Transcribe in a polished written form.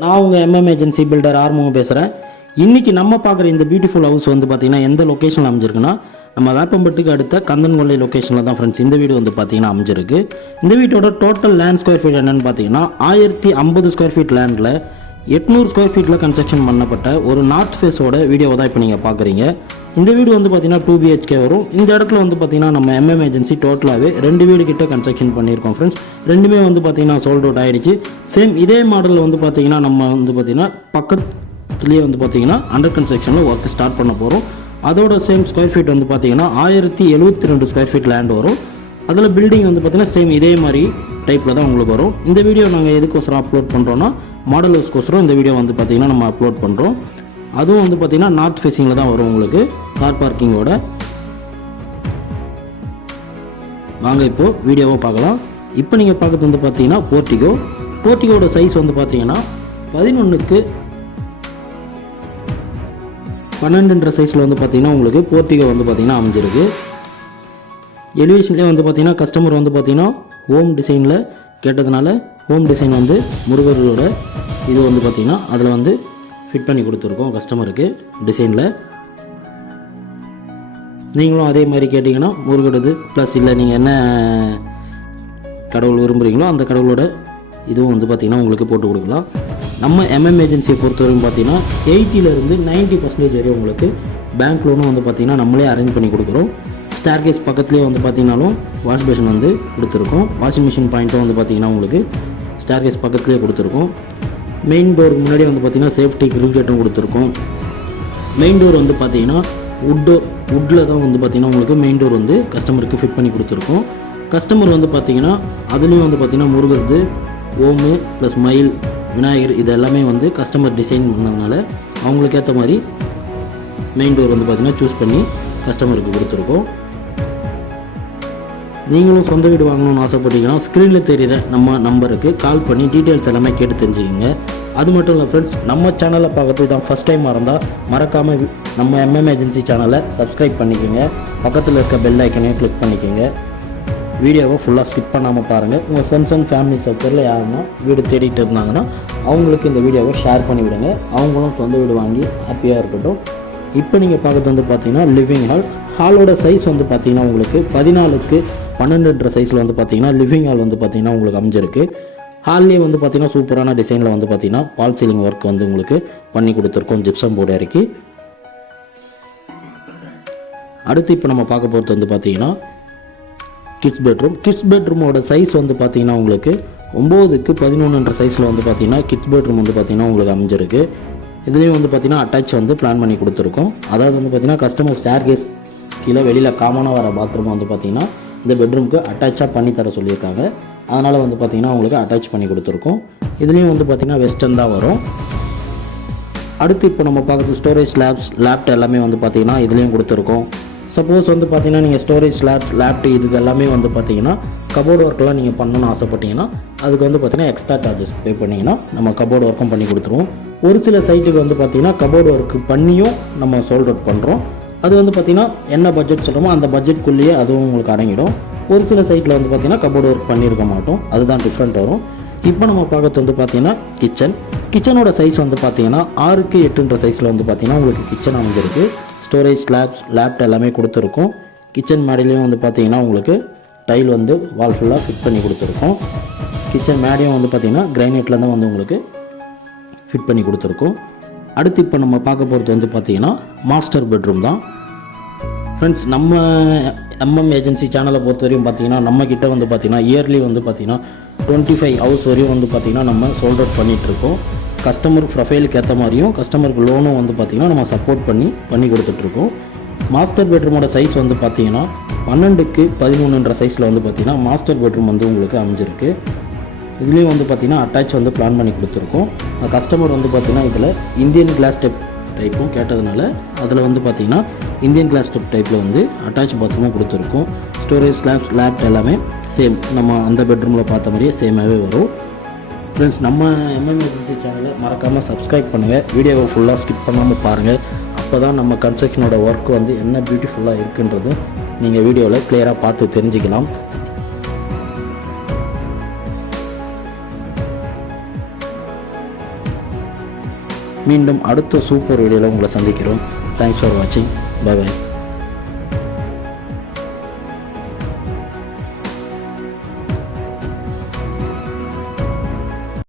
நான் உங்கள் MM agency filter Arumugam பேசுகிறேன். இன்றைக்கி நம்ம பார்க்குற இந்த பியூட்டிஃபுல் ஹவுஸ் வந்து பார்த்திங்கன்னா எந்த லொக்கேஷனில் அமைஞ்சிருக்குன்னா நம்ம வேப்பம்பட்டுக்கு அடுத்த கந்தன்கொள்ளை லொக்கேஷனில் தான் ஃப்ரெண்ட்ஸ் இந்த வீடு வந்து பார்த்திங்கன்னா அமைஞ்சிருக்கு. இந்த வீட்டோட டோட்டல் லேண்ட் ஸ்கொயர் ஃபீட் என்னென்னு பார்த்தீங்கன்னா 1050 ஸ்கொயர் ஃபீட் லேண்டில் 800 ஸ்கொயர் ஃபீட்டில் கன்ஸ்ட்ரக்ஷன் பண்ணப்பட்ட ஒரு நார்த் ஃபேஸோட வீடியோவை தான் இப்போ நீங்கள் பார்க்குறீங்க. இந்த வீடு வந்து பார்த்திங்கன்னா 2 BHK வரும். இந்த இடத்துல வந்து பார்த்திங்கன்னா நம்ம எம்எம் ஏஜென்சி டோட்டலாகவே 2 வீடு கிட்ட கன்ஸ்ட்ரக்ஷன் பண்ணியிருக்கோம் ஃப்ரெண்ட்ஸ். ரெண்டுமே வந்து பார்த்திங்கன்னா சோல்ட் அவுட் ஆகிடுச்சு. சேம் இதே மாடலில் வந்து பார்த்திங்கன்னா நம்ம வந்து பார்த்திங்கன்னா பக்கத்துலேயே வந்து பார்த்திங்கன்னா அண்டர் கன்ஸ்ட்ரக்ஷனில் ஒர்க் ஸ்டார்ட் பண்ண போகிறோம். அதோட சேம் ஸ்கொயர் ஃபீட் வந்து பார்த்திங்கன்னா 1072 ஸ்கொயர் ஃபீட் லேண்ட் வரும். அதில் பில்டிங் வந்து பார்த்திங்கன்னா சேம் இதே மாதிரி டைப்பில் தான் உங்களுக்கு வரும். இந்த வீடியோ நாங்கள் எதுக்கோசரம் அப்லோட் பண்ணுறோன்னா மாடல் ஹவுஸ்க்கோசரம் இந்த வீடியோ வந்து பார்த்திங்கன்னா நம்ம அப்லோட் பண்ணுறோம். அதுவும் வந்து பார்த்திங்கன்னா நார்த் ஃபேஸிங்கில் தான் வரும் உங்களுக்கு கார் பார்க்கிங்கோட. வாங்க இப்போது வீடியோவை பார்க்கலாம். இப்போ நீங்கள் பார்க்குறது வந்து பார்த்திங்கன்னா போர்ட்டிகோட சைஸ் வந்து பார்த்திங்கன்னா 11x12 சைஸில் வந்து பார்த்திங்கன்னா உங்களுக்கு போர்ட்டிகோ வந்து பார்த்திங்கன்னா அமைஞ்சிருக்கு. எலிவேஷன்லேயே வந்து பார்த்திங்கன்னா கஸ்டமர் வந்து பார்த்திங்கன்னா ஹோம் டிசைனில் கேட்டதுனால ஹோம் டிசைன் வந்து முருகரோட இது வந்து பார்த்திங்கன்னா அதில் வந்து ஃபிட் பண்ணி கொடுத்துருக்கோம் கஸ்டமருக்கு டிசைனில். நீங்களும் அதே மாதிரி கேட்டிங்கன்னா முருகோடது ப்ளஸ் இல்லை நீங்கள் என்ன கடவுள் விரும்புகிறீங்களோ அந்த கடவுளோட இதுவும் வந்து பார்த்திங்கன்னா உங்களுக்கு போட்டு கொடுக்கலாம். நம்ம எம்எம் ஏஜென்சியை பொறுத்தவரைக்கும் பார்த்திங்கன்னா 80% 90% வரையும் உங்களுக்கு பேங்க் லோனும் வந்து பார்த்திங்கன்னா நம்மளே அரேஞ்ச் பண்ணி கொடுக்குறோம். ஸ்டேர்கேஸ் பக்கத்துலேயே வந்து பார்த்திங்கனாலும் வாஷ் பேஷன் வந்து கொடுத்துருக்கோம். வாஷிங் மிஷின் பாயிண்ட்டும் வந்து பார்த்திங்கன்னா உங்களுக்கு ஸ்டேர்கேஸ் பக்கத்துலேயே கொடுத்துருக்கோம். மெயின் டோருக்கு முன்னாடி வந்து பார்த்திங்கன்னா சேஃப்டி கிரில் கேட்டும் கொடுத்துருக்கோம். மெயின் டோர் வந்து பார்த்திங்கன்னா வுட்டில் தான் வந்து பார்த்திங்கன்னா உங்களுக்கு மெயின் டோர் வந்து கஸ்டமருக்கு ஃபிட் பண்ணி கொடுத்துருக்கோம். கஸ்டமர் வந்து பார்த்திங்கன்னா அதுலேயும் வந்து பார்த்திங்கன்னா முருகருது ஓமு ப்ளஸ் மயில் விநாயகர் இது எல்லாமே வந்து கஸ்டமர் டிசைன் பண்ணதுனால அவங்களுக்கு ஏற்ற மாதிரி மெயின் டோர் வந்து பார்த்திங்கன்னா சூஸ் பண்ணி கஸ்டமருக்கு கொடுத்துருக்கோம். நீங்களும் சொந்த வீடு வாங்கணும்னு ஆசைப்பட்டீங்கன்னா ஸ்க்ரீனில் தெரிகிற நம்ம நம்பருக்கு கால் பண்ணி டீட்டெயில்ஸ் எல்லாமே கேட்டு தெரிஞ்சுக்கிங்க. அது மட்டும் இல்லை ஃப்ரெண்ட்ஸ், நம்ம சேனலை பார்க்கறதுக்கு தான் ஃபஸ்ட் டைம் இருந்தால் மறக்காமல் நம்ம எம்எம் ஏஜென்சி சேனலை சப்ஸ்கிரைப் பண்ணிக்கோங்க. பக்கத்தில் இருக்க பெல் ஐக்கனையும் கிளிக் பண்ணிக்கோங்க. வீடியோவை ஃபுல்லாக ஸ்கிப் பண்ணாமல் பாருங்கள். உங்கள் ஃப்ரெண்ட்ஸ் அண்ட் ஃபேமிலி சர்க்கிளில் யாருன்னா வீடு தேடிட்டு இருந்தாங்கன்னா அவங்களுக்கு இந்த வீடியோவை ஷேர் பண்ணிவிடுங்க. அவங்களும் சொந்த வீடு வாங்கி ஹாப்பியாக இருக்கட்டும். இப்போ நீங்கள் பார்க்குறது வந்து பார்த்தீங்கன்னா லிவிங் ஹாலோட சைஸ் வந்து பார்த்தீங்கன்னா உங்களுக்கு 14x12 சைஸில் வந்து பார்த்தீங்கன்னா லிவிங் ஹால் வந்து பார்த்தீங்கன்னா உங்களுக்கு அமைஞ்சிருக்கு. ஹால்லேயே வந்து பார்த்தீங்கன்னா சூப்பரான டிசைனில் வந்து பார்த்தீங்கன்னா பால் சீலிங் ஒர்க் வந்து உங்களுக்கு பண்ணி கொடுத்துருக்கோம் ஜிப்சம் போர்டு இறக்கி. அடுத்து இப்போ நம்ம பார்க்க போகிறது வந்து பார்த்தீங்கன்னா கிட்ஸ் பெட்ரூமோட சைஸ் வந்து பார்த்தீங்கன்னா உங்களுக்கு 9x11 சைஸில் வந்து பார்த்தீங்கன்னா கிட்ஸ் பெட்ரூம் வந்து பார்த்தீங்கன்னா உங்களுக்கு அமைஞ்சிருக்கு. இதுலேயும் வந்து பார்த்திங்கன்னா அட்டாச் வந்து பிளான் பண்ணி கொடுத்துருக்கோம். அதாவது வந்து பார்த்திங்கன்னா கஸ்டமர் ஸ்டேர்கேஸ் கீழே வெளியில் காமனாக வர பாத்ரூம் வந்து பார்த்திங்கன்னா இந்த பெட்ரூமுக்கு அட்டாச்சாக பண்ணி தர சொல்லியிருக்காங்க. அதனால் வந்து பார்த்திங்கன்னா உங்களுக்கு அட்டாச் பண்ணி கொடுத்துருக்கோம். இதுலேயும் வந்து பார்த்திங்கன்னா வெஸ்டர்ன் தான் வரும். அடுத்து இப்போ நம்ம பார்க்குறது ஸ்டோரேஜ் லேப்ட் எல்லாமே வந்து பார்த்திங்கன்னா இதுலேயும் கொடுத்துருக்கோம். சப்போஸ் வந்து பார்த்திங்கன்னா நீங்கள் ஸ்டோரேஜ் லேப்ட் இதுக்கு எல்லாமே வந்து பார்த்திங்கன்னா கபோர்டு ஒர்க்கெலாம் நீங்கள் பண்ணணும்னு ஆசைப்பட்டீங்கன்னா அதுக்கு வந்து பார்த்திங்கன்னா எக்ஸ்ட்ரா சார்ஜஸ் பே பண்ணிங்கன்னா நம்ம கபோர்டு ஒர்க்கும் பண்ணி கொடுத்துருவோம். ஒரு சில சைட்டுக்கு வந்து பார்த்திங்கன்னா கபோர்டு ஒர்க்கு பண்ணியும் நம்ம சோல்ட் அவுட் பண்ணுறோம். அது வந்து பார்த்திங்கன்னா என்ன பட்ஜெட் சொல்கிறோமோ அந்த பட்ஜெட்குள்ளேயே அதுவும் உங்களுக்கு அடங்கிடும். ஒரு சில சைட்டில் வந்து பார்த்திங்கன்னா கபோர்டு ஒர்க் பண்ணியிருக்க மாட்டோம். அதுதான் டிஃப்ரெண்ட் வரும். இப்போ நம்ம பார்க்கறது வந்து பார்த்திங்கன்னா கிச்சனோட சைஸ் வந்து பார்த்திங்கன்னா 6x8 சைஸில் வந்து பார்த்திங்கன்னா உங்களுக்கு கிச்சன் அமைஞ்சிருக்கு. ஸ்டோரேஜ் லேப்ட் எல்லாமே கொடுத்துருக்கோம். கிச்சன் மேடையிலையும் வந்து பார்த்திங்கன்னா உங்களுக்கு டைல் வந்து வால் ஃபுல்லாக ஃபிட் பண்ணி கொடுத்துருக்கோம். கிச்சன் மேடையும் வந்து பார்த்திங்கன்னா கிரைனைட்டில் தான் வந்து உங்களுக்கு ஃபிட் பண்ணி கொடுத்துருக்கோம். அடுத்து இப்போ நம்ம பார்க்க போகிறது வந்து பார்த்திங்கன்னா மாஸ்டர் பெட்ரூம் தான் ஃப்ரெண்ட்ஸ். நம்ம எம்எம் ஏஜென்சி சேனலை பொறுத்த வரையும் பார்த்திங்கன்னா நம்மக்கிட்ட வந்து பார்த்திங்கன்னா இயர்லி வந்து பார்த்திங்கன்னா 25 ஹவுஸ் வரையும் வந்து பார்த்திங்கன்னா நம்ம சோல்ட் அவுட் பண்ணிகிட்ருக்கோம். கஸ்டமர் ப்ரொஃபைலுக்கு ஏற்ற மாதிரியும் கஸ்டமருக்கு லோனும் வந்து பார்த்திங்கன்னா நம்ம சப்போர்ட் பண்ணி கொடுத்துட்ருக்கோம். மாஸ்டர் பெட்ரூமோட சைஸ் வந்து பார்த்திங்கன்னா 12x13 சைஸில் வந்து பார்த்திங்கன்னா மாஸ்டர் பெட்ரூம் வந்து உங்களுக்கு அமைஞ்சிருக்கு. இதுலேயும் வந்து பார்த்திங்கன்னா அட்டாச் வந்து பிளான் பண்ணி கொடுத்துருக்கோம். கஸ்டமர் வந்து பார்த்திங்கன்னா இதில் இந்தியன் கிளாஸ் ஸ்டெப் டைப்பும் கேட்டதுனால அதில் வந்து பார்த்திங்கன்னா இந்தியன் கிளாஸ் ஸ்டெப் டைப்பில் வந்து அட்டாச் பாத்ரூமும் கொடுத்துருக்கோம். ஸ்டோரேஜ் லேப்ட் எல்லாமே சேம் நம்ம அந்த பெட்ரூமில் பார்த்த மாதிரியே சேமாகவே வரும். ஃப்ரெண்ட்ஸ், நம்ம எம்எம் ஏஜென்சி சேனலை மறக்காமல் சப்ஸ்கிரைப் பண்ணுங்கள். வீடியோவை ஃபுல்லாக ஸ்கிப் பண்ணாமல் பாருங்கள். அப்போ தான் நம்ம கன்ஸ்ட்ரக்ஷனோட ஒர்க் வந்து என்ன பியூட்டிஃபுல்லாக இருக்குன்றது நீங்கள் வீடியோவில் கிளியராக பார்த்து தெரிஞ்சுக்கலாம். மீண்டும் அடுத்த சூப்பர் வீடியோவில் உங்களை சந்திக்கிறோம். தேங்க்ஸ் ஃபார் வாட்சிங். Bye by.